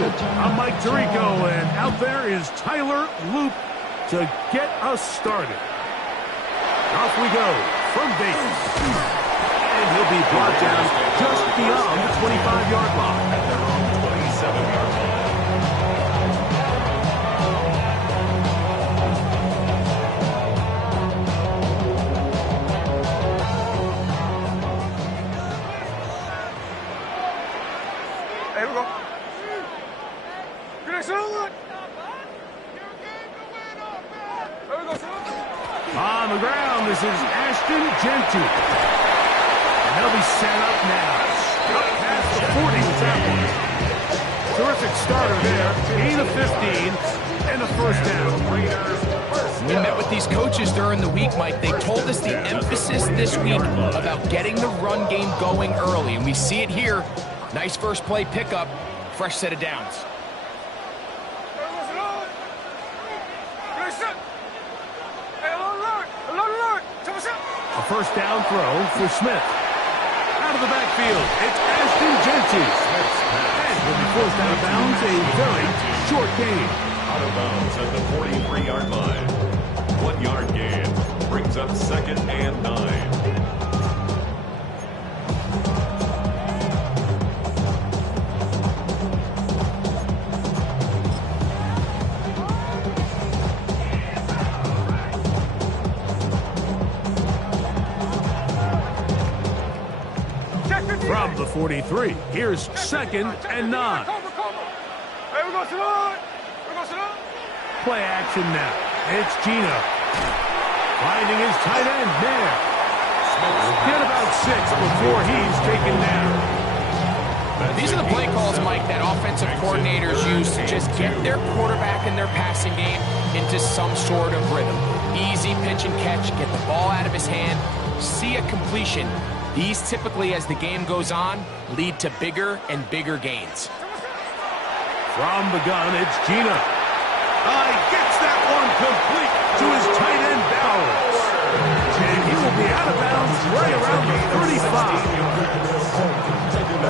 Johnson. I'm Mike Tirico, and out there is Tyler Loop to get us started. Off we go from base. And he'll be brought down just beyond the 25-yard line. At their own 27-yard line. Here we go. On the ground, this is Ashton Genty. And they'll be set up now. Up past the 40 with that one. Terrific starter there. Gain of 15 and a first down. We met with these coaches during the week, Mike. They told us the emphasis this week about getting the run game going early, and we see it here. Nice first play pickup, fresh set of downs. A first down throw for Smith. Out of the backfield, it's Ashton Genty. And will be forced out of bounds, a very short gain. Out of bounds at the 43-yard line. 1 yard gain brings up 2nd and 9. From the 43, here's 2nd and 9. Play action now. It's Gino. Finding his tight end there. Get about 6 before he's taken down. These are the play calls, Mike, that offensive coordinators use to just get their quarterback and their passing game into some sort of rhythm. Easy pitch and catch, get the ball out of his hand, see a completion. These typically, as the game goes on, lead to bigger and bigger gains. From the gun, it's Gino. He gets that one complete to his tight end Bowers. And he will be out of bounds right around the 35.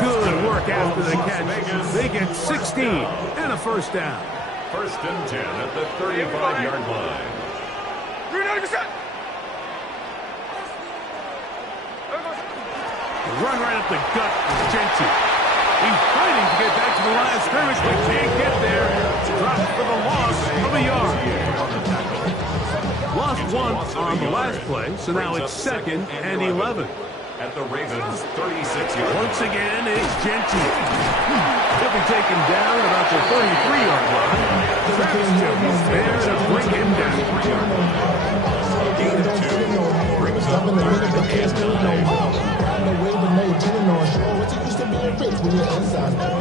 Good work after the catch. They get 16 and a first down. 1st and 10 at the 35-yard line. Run right up the gut with Genty. He's fighting to get back to the line of scrimmage, but can't get there. Dropped for the loss of a yard. Lost one on the last play, so now it's 2nd and 11. At the Ravens' 36-yard. Once again, it's Genty. He'll be taken down at about the 33-yard line. Travis Jones there to bring him down. Gain of 2 brings up 3rd and 9.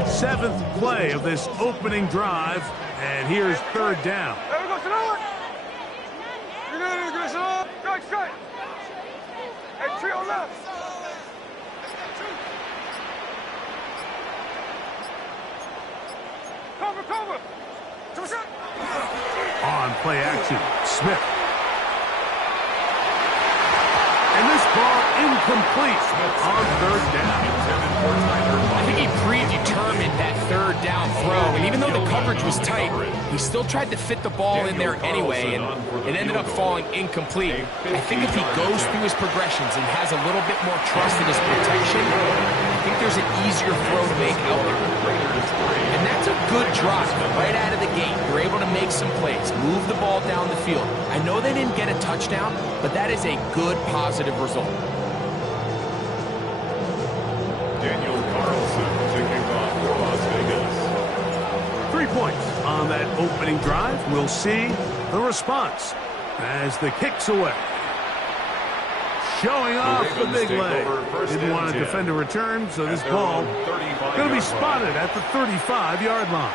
7th play of this opening drive, and here's 3rd down. On play action, Smith. And this ball incomplete on 3rd down. I think he predetermined that 3rd down throw, and even though the coverage was tight, he still tried to fit the ball in there anyway, and it ended up falling incomplete. I think if he goes through his progressions and has a little bit more trust in his protection, I think there's an easier throw to make out there. And that's a good drive right out of the gate. You're able to make some plays, move the ball down the field. I know they didn't get a touchdown, but that is a good, positive result. Daniel Carlson to kick off for Las Vegas. 3 points on that opening drive. We'll see the response as the kick's away. Showing off the big leg. Didn't want to defend a return, so this ball going to be spotted at the 35-yard line.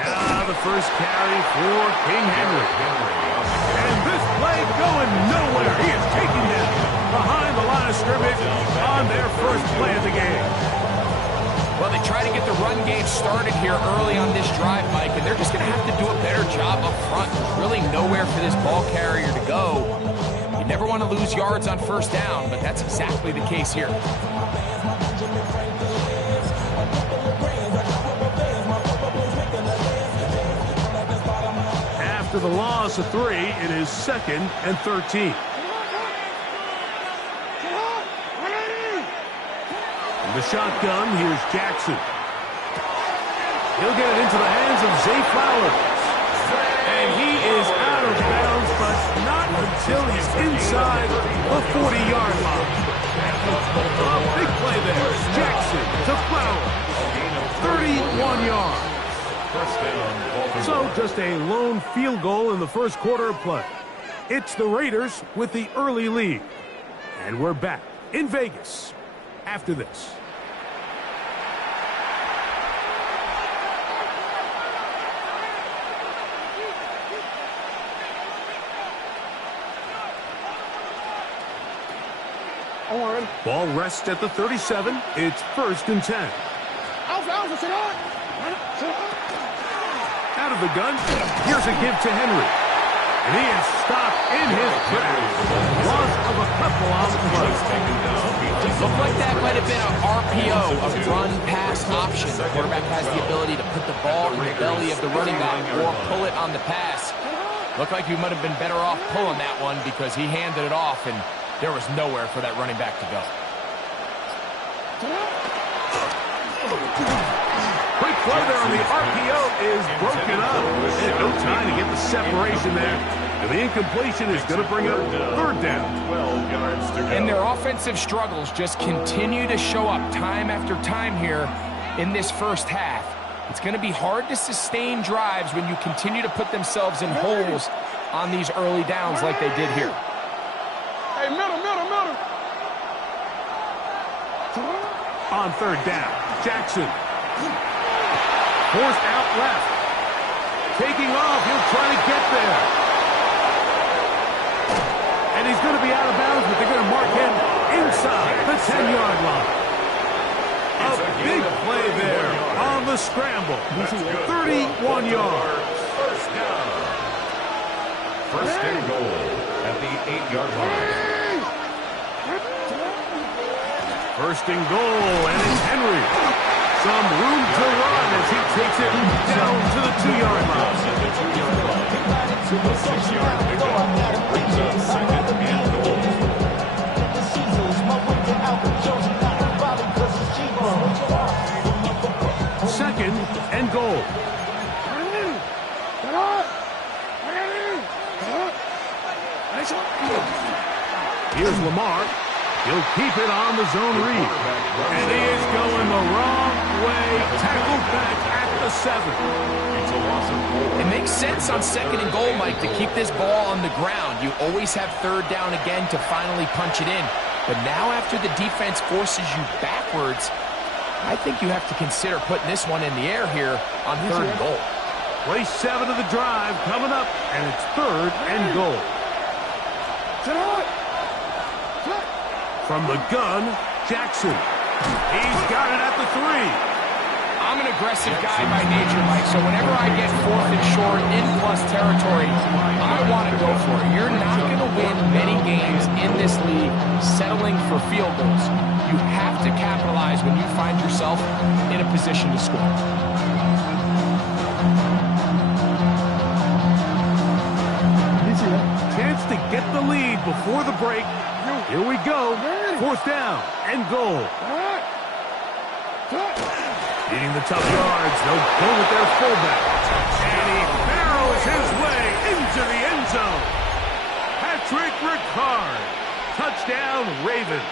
Now the first carry for King Henry. And this play going nowhere. He is taken down behind the line of scrimmage on their first play of the game. Well, Well, they try to get the run game started here early on this drive, Mike, and they're just going to have to do a better job up front. There's really nowhere for this ball carrier to go. You never want to lose yards on first down, but that's exactly the case here. After the loss of 3, it is 2nd and 13. In the shotgun, here's Jackson. He'll get it into the hands of Zay Flowers. And he is out of bounds, but not until he's inside the 40-yard line. A big play there. Jackson to Flowers. 31 yards. So just a lone field goal in the first quarter of play. It's the Raiders with the early lead. And we're back in Vegas after this. Ball rests at the 37. It's 1st and 10. Out of the gun, here's a give to Henry. And he is stopped in his tracks. Loss of a couple on the play. Looked like that might have been an RPO, a run-pass option. The quarterback has the ability to put the ball in the belly of the running back or pull it on the pass. Looked like he might have been better off pulling that one because he handed it off, and there was nowhere for that running back to go. Quick play there on the RPO is broken up. And no time to get the separation there. And the incompletion is going to bring up 3rd down. 12 yards to go. And their offensive struggles just continue to show up time after time here in this first half. It's going to be hard to sustain drives when you continue to put themselves in holes on these early downs like they did here. Hey, middle. On 3rd down, Jackson. Forced out left. Taking off, he'll try to get there. And he's going to be out of bounds, but they're going to mark him inside the 10-yard line. A big play there on the scramble. 31 yards. First down. 1st and goal at the 8-yard line. 1st and goal, and it's Henry. Some room to run as he takes it down to the 2-yard line. To the 6-yard pickup. Brings up 2nd and goal. 2nd and goal. Here's Lamar. He'll keep it on the zone read. And he is going the wrong way. Tackled back at the 7. It's a loss of 4. It makes sense on 2nd and goal, Mike, to keep this ball on the ground. You always have 3rd down again to finally punch it in. But now after the defense forces you backwards, I think you have to consider putting this one in the air here on 3rd and goal. Play 7 of the drive coming up, and it's 3rd and goal. From the gun, Jackson. He's got it at the 3. I'm an aggressive guy by nature, Mike, so whenever I get 4th and short in plus territory, I want to go for it. You're not going to win many games in this league settling for field goals. You have to capitalize when you find yourself in a position to score. Chance to get the lead before the break. Here we go. 4th down and goal. Needing the tough yards. They'll go with their fullback. And he barrels his way into the end zone. Patrick Ricard. Touchdown, Ravens.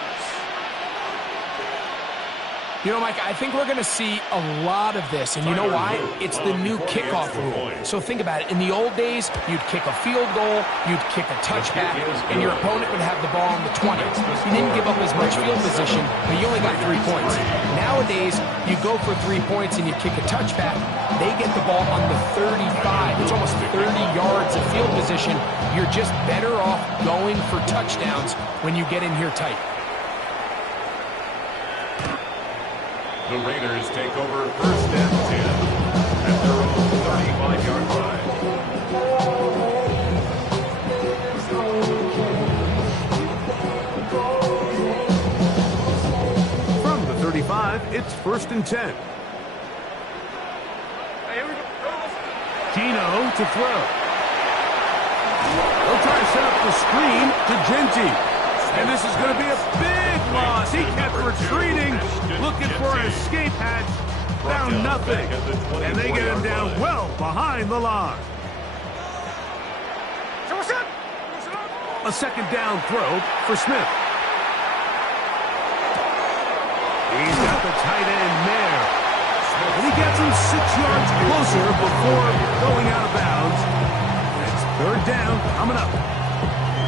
You know, Mike, I think we're going to see a lot of this, and you know why? It's the new kickoff rule. So think about it. In the old days, you'd kick a field goal, you'd kick a touchback, and your opponent would have the ball on the 20. You didn't give up as much field position, but you only got 3 points. Nowadays, you go for 3 points and you kick a touchback, they get the ball on the 35. It's almost 30 yards of field position. You're just better off going for touchdowns when you get in here tight. The Raiders take over first and 10 at their own 35-yard line. From the 35, it's first and 10. Gino to throw. He'll try to set up the screen to Genty. And this is going to be a big loss. He kept retreating, looking for an escape hatch. Found nothing. And they get him down well behind the line. A second down throw for Smith. He's got the tight end there. And he gets him 6 yards closer before going out of bounds. It's third down coming up.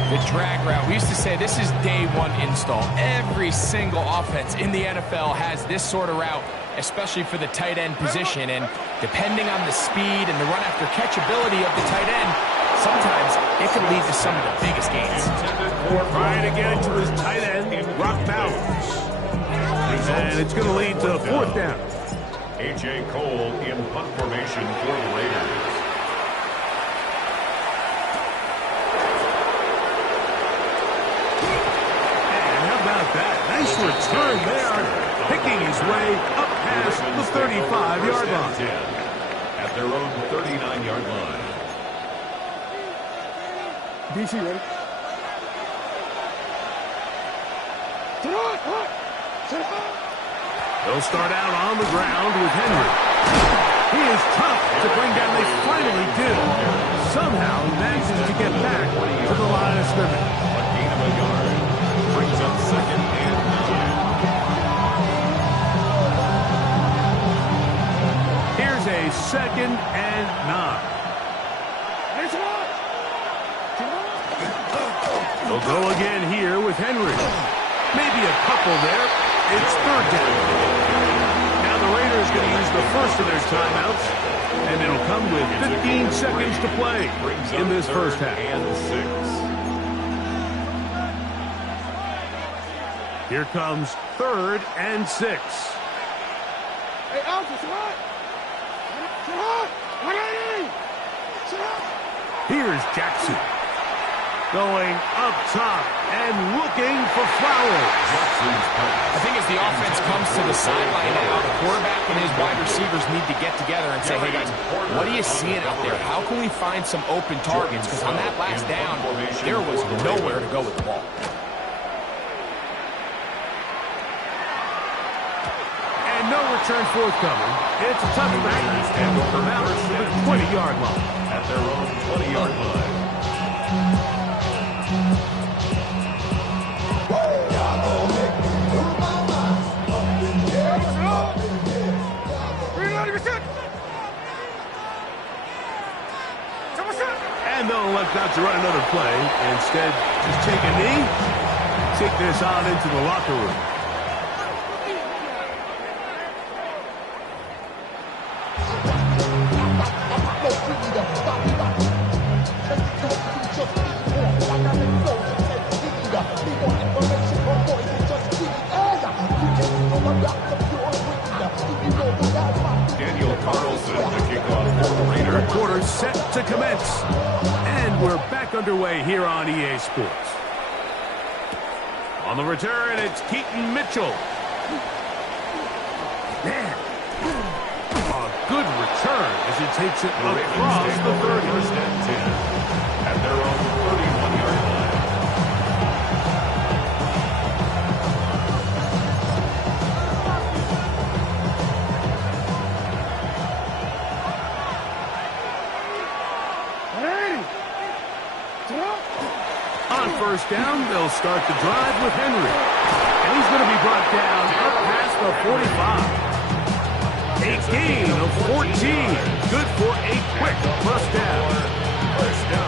The drag route. We used to say this is day one install. Every single offense in the NFL has this sort of route, especially for the tight end position. And depending on the speed and the run after catch ability of the tight end, sometimes it could lead to some of the biggest gains. Trying to get it to his tight end, rock balance. And it's going to lead to a fourth down. A.J. Cole in punt formation for the Raiders. Nice return there, picking his way up past the 35-yard line. At their own 39-yard line. DC ready? They'll start out on the ground with Henry. He is tough to bring down. They finally do. Somehow he manages to get back to the line of scrimmage. A gain of a yard. Brings up second and 9. Here's a second and 9. They'll go again here with Henry. Maybe a couple there. It's third down. Now the Raiders going to use the first of their timeouts, and it'll come with 15 seconds to play in this first half. And 6. Here comes third and 6. Hey, Alpha, Here's Jackson. Going up top and looking for Flowers. I think as the offense comes to the sideline now, the quarterback and his wide receivers need to get together and say, hey guys, what are you seeing out there? How can we find some open targets? Because on that last down, there was nowhere to go with the ball. And no return forthcoming. It's a touchback and will come out to the 20-yard line. At their own 20-yard line. And they'll elect not to run another play. Instead, just take a knee, take this on into the locker room. Quarter set to commence. And we're back underway here on EA Sports. On the return, it's Keaton Mitchell. Man, a good return as he takes it across the 30. First and 10 at their own 31-yard line. On first down, they'll start the drive with Henry. And he's going to be brought down up past the 45. A gain of 14. Good for a quick first down.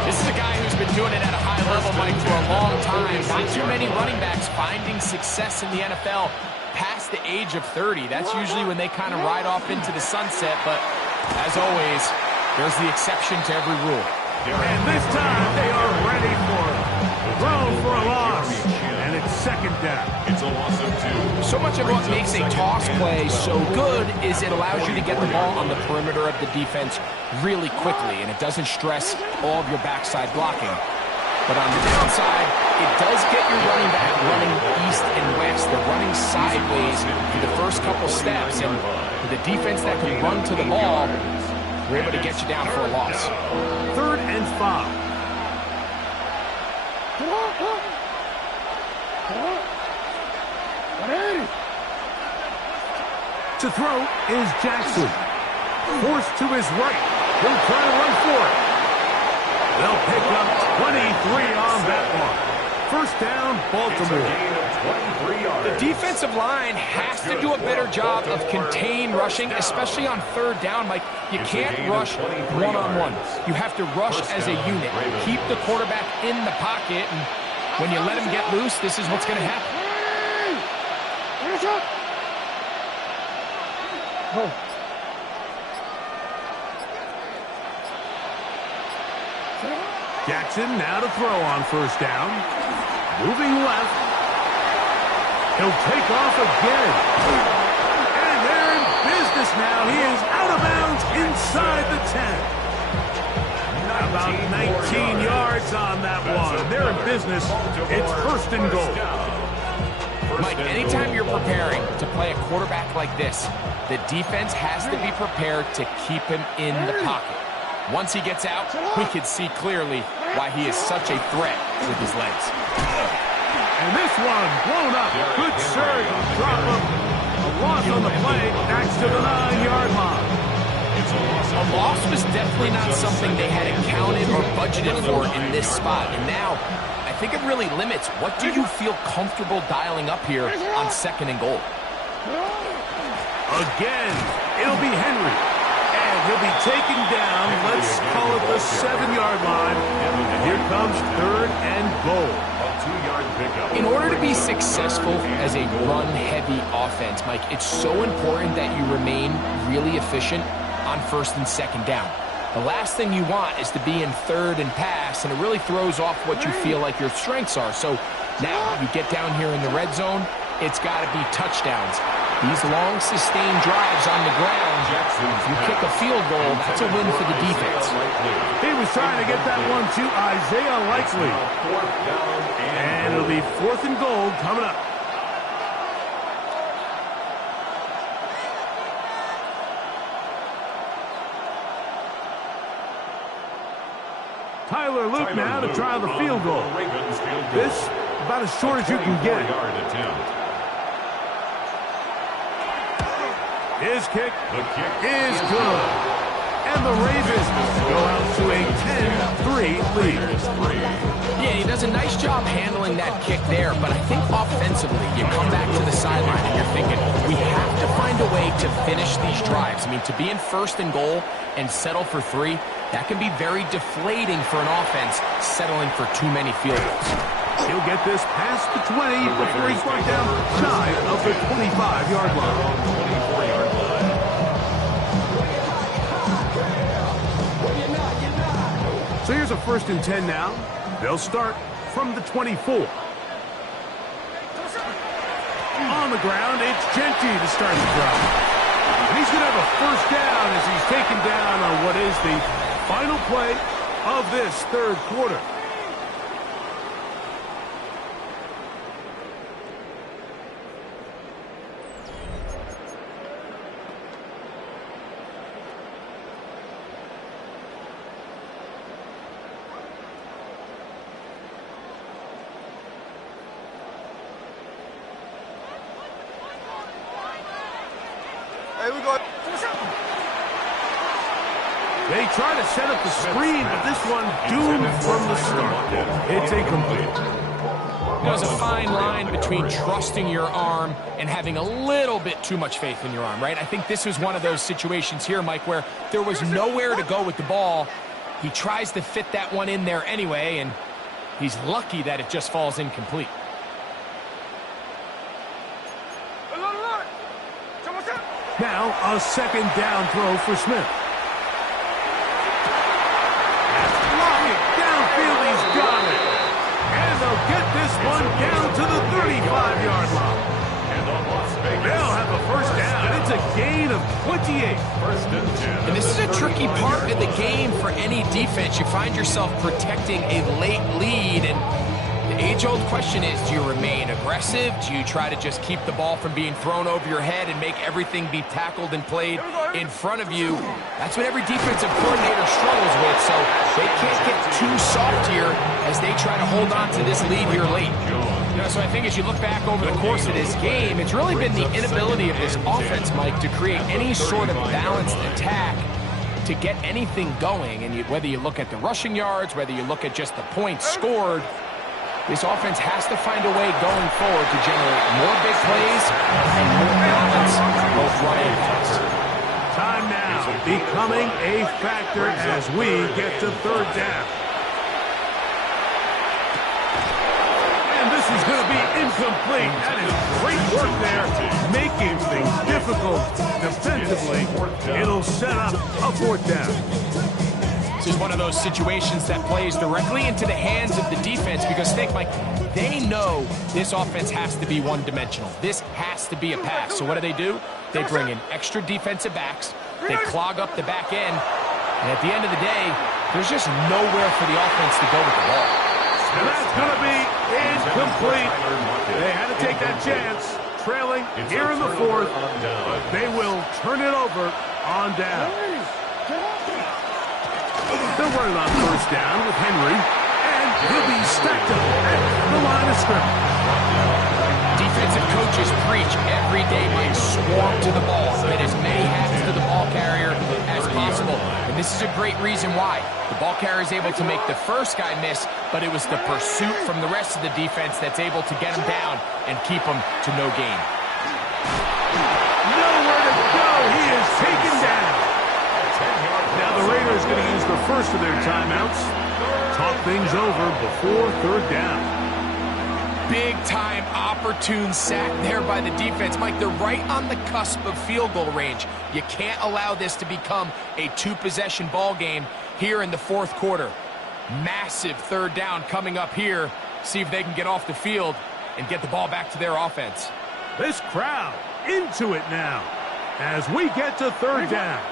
This is a guy who's been doing it at a high level, Mike, for a long time. Not too many running backs finding success in the NFL past the age of 30. That's usually when they kind of ride off into the sunset. But as always, there's the exception to every rule. And this time they are ready for it. Thrown for a loss. And it's second down. It's a loss of 2. So much of what makes a toss play so good is it allows you to get the ball on the perimeter of the defense really quickly, and it doesn't stress all of your backside blocking. But on the downside, it does get your running back running east and west. They're running sideways for the first couple steps, and with a defense that can run to the ball, we're able to get you down for a loss. 3rd and 5. To throw is Jackson. Forced to his right. He'll try to run for it. They'll pick up 23 on that one. First down, Baltimore. The defensive line has to do a better job of contained rushing, especially on 3rd down. Mike, you can't rush one-on-one. You have to rush as a unit. Keep the quarterback in the pocket, and when you let him get loose, this is what's going to happen. Jackson now to throw on first down. Moving left. He'll take off again. And they're in business now. He is out of bounds inside the 10. About 19 yards on that one. They're in business. It's 1st and goal. Mike, anytime you're preparing to play a quarterback like this, the defense has to be prepared to keep him in the pocket. Once he gets out, we can see clearly why he is such a threat with his legs. And this one blown up. Good surge on drop him. A loss on the play. Back to the 9-yard line. A loss was definitely not something they had accounted or budgeted for in this spot. And now, I think it really limits what do you feel comfortable dialing up here on 2nd and goal. Again, it'll be Henry. And he'll be taken down. Let's call it the 7-yard line. And here comes 3rd and goal. A 2-yard pickup. In order to be successful as a run-heavy offense, Mike, it's so important that you remain really efficient on 1st and 2nd down. The last thing you want is to be in 3rd and pass, and it really throws off what you feel like your strengths are. So now you get down here in the red zone, it's got to be touchdowns. These long, sustained drives on the ground, if you kick a field goal, that's a win for the defense. He was trying to get that one to Isaiah Likely. And it'll be 4th and goal coming up. Tyler Luke now to try the field goal. This about as short as you can get it. His kick is good. And the Ravens go out to a 10-3 lead. Yeah, he does a nice job handling that kick there, but I think offensively, you come back to the sideline and you're thinking, we have to find a way to finish these drives. I mean, to be in 1st and goal and settle for 3, that can be very deflating for an offense settling for too many field goals. He'll get this past the 20 before he's brought down shy of the 25-yard line. So here's a 1st and 10 now. They'll start from the 24. On the ground, it's Genty to start the drive. And he's going to have a 1st down as he's taken down on what is the final play of this 3rd quarter. They try to set up the screen, but this one doomed from the start. It's incomplete. There's a fine line between trusting your arm and having a little bit too much faith in your arm, right? I think this was one of those situations here, Mike, where there was nowhere to go with the ball. He tries to fit that one in there anyway, and he's lucky that it just falls incomplete. Now, a 2nd down throw for Smith. Downfield, he's got it. And they'll get this one down to the 35. gain of 28. First and 10. And this is a tricky part of the game for any defense. You find yourself protecting a late lead, and the age-old question is, do you remain aggressive? Do you try to just keep the ball from being thrown over your head and make everything be tackled and played in front of you? That's what every defensive coordinator struggles with, so they can't get too soft here as they try to hold on to this lead here late. You know, so I think as you look back over the course of this game, it's really been the inability of this offense, Mike, to create any sort of balanced attack to get anything going. And whether you look at the rushing yards, whether you look at just the points scored, this offense has to find a way going forward to generate more big plays and more balance, both run and pass. Time now becoming a factor as we get to third down. And this is going to be incomplete. That is great work there, making things difficult defensively. It'll set up a fourth down. This is one of those situations that plays directly into the hands of the defense because think, Mike, they know this offense has to be one-dimensional. This has to be a pass. So what do? They bring in extra defensive backs. They clog up the back end. And at the end of the day, there's just nowhere for the offense to go with the ball. And that's going to be incomplete. They had to take that chance, trailing here in the fourth. But they will turn it over on down. They'll run it on first down with Henry, and he'll be stacked up at the line of scrimmage. Defensive coaches preach every day, Mike, swarm to the ball, get as many hats to the ball carrier as possible. And this is a great reason why. The ball carrier is able to make the first guy miss, but it was the pursuit from the rest of the defense that's able to get him down and keep him to no gain. Nowhere to go. He is taken down. Now the Raiders going to use the first of their timeouts. Talk things over before third down. Big-time opportune sack there by the defense. Mike, they're right on the cusp of field goal range. You can't allow this to become a two-possession ball game here in the fourth quarter. Massive third down coming up here. See if they can get off the field and get the ball back to their offense. This crowd into it now as we get to third down.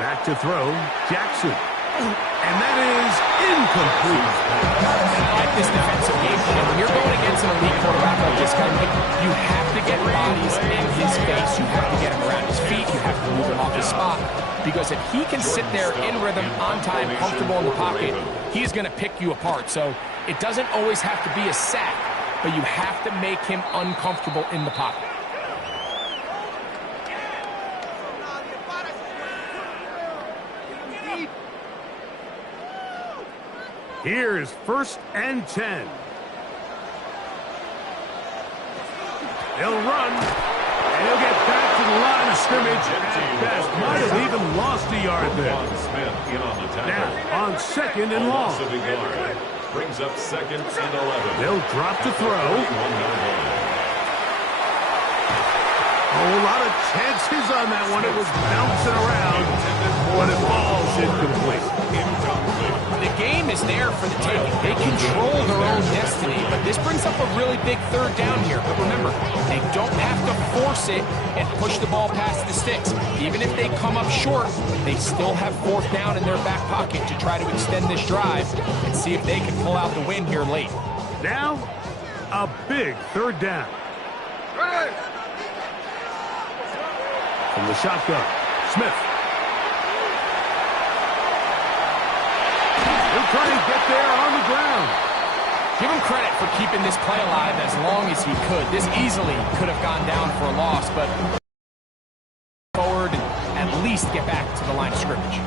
Back to throw, Jackson. And that is incomplete. I like this defensive game plan. When you're going against an elite quarterback like this guy, you have to get bodies in his face. You have to get him around his feet. You have to move him off his spot. Because if he can sit there in rhythm, on time, comfortable in the pocket, he's going to pick you apart. So it doesn't always have to be a sack, but you have to make him uncomfortable in the pocket. Here's first and 10. He'll run, and he'll get back to the line of scrimmage at best. Might have even lost a yard there. Now, on second and long. Brings up second and 11. They'll drop to throw. A lot of chances on that one. It was bouncing around, but it falls incomplete. The game is there for the taking. They control their own destiny, but this brings up a really big third down here. But remember, they don't have to force it and push the ball past the sticks. Even if they come up short, they still have fourth down in their back pocket to try to extend this drive and see if they can pull out the win here late. Now, a big third down. From the shotgun, Smith. He'll try and get there on the ground. Give him credit for keeping this play alive as long as he could. This easily could have gone down for a loss, but forward and at least get back to the line of scrimmage.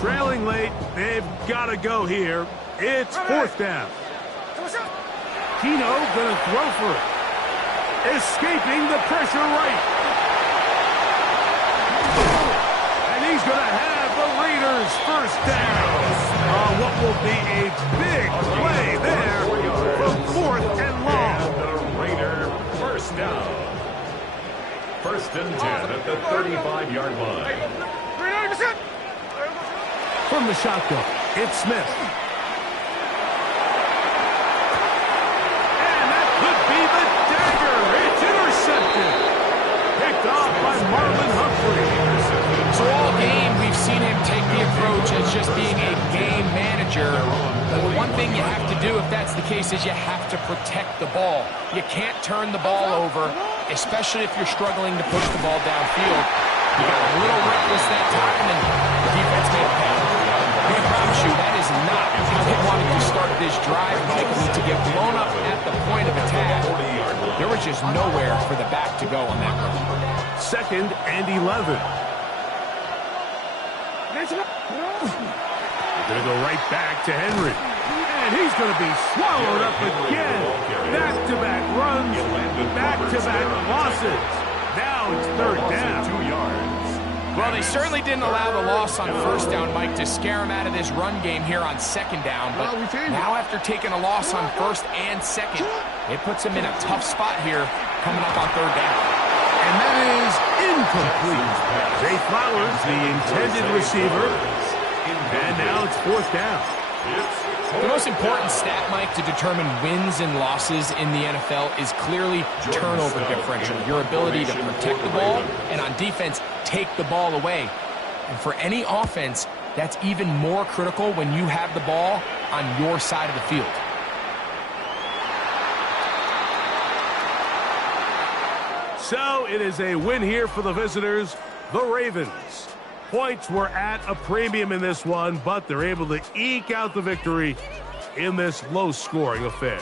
Trailing late, they've got to go here. It's fourth down. Keno gonna throw for it. Escaping the pressure right. And he's gonna have the Raiders first down. What will be a big play there from fourth and long. And the Raider first down. First and 10 at the 35-yard line. From the shotgun, it's Smith. the case is you have to protect the ball. You can't turn the ball over, especially if you're struggling to push the ball downfield. You got a little reckless that time, and the defense made a pay. I promise you, that is not how they wanted to start this drive, Mike. I mean, to get blown up at the point of attack, there was just nowhere for the back to go on that run. 2nd and 11. They're going to go right back to Henry. And he's going to be swallowed up again. Back-to-back runs, back-to-back losses. Now it's 3rd down. 2 yards. Well, they certainly didn't allow the loss on 1st down, Mike, to scare him out of this run game here on 2nd down. But now after taking a loss on 1st and 2nd, it puts him in a tough spot here coming up on 3rd down. And that is incomplete. Zay Flowers, the intended receiver. And now it's 4th down. The most important stat, Mike, to determine wins and losses in the NFL is clearly turnover differential, your ability to protect the ball, and on defense, take the ball away. And for any offense, that's even more critical when you have the ball on your side of the field. So it is a win here for the visitors, the Ravens. Points were at a premium in this one, but they're able to eke out the victory in this low-scoring affair.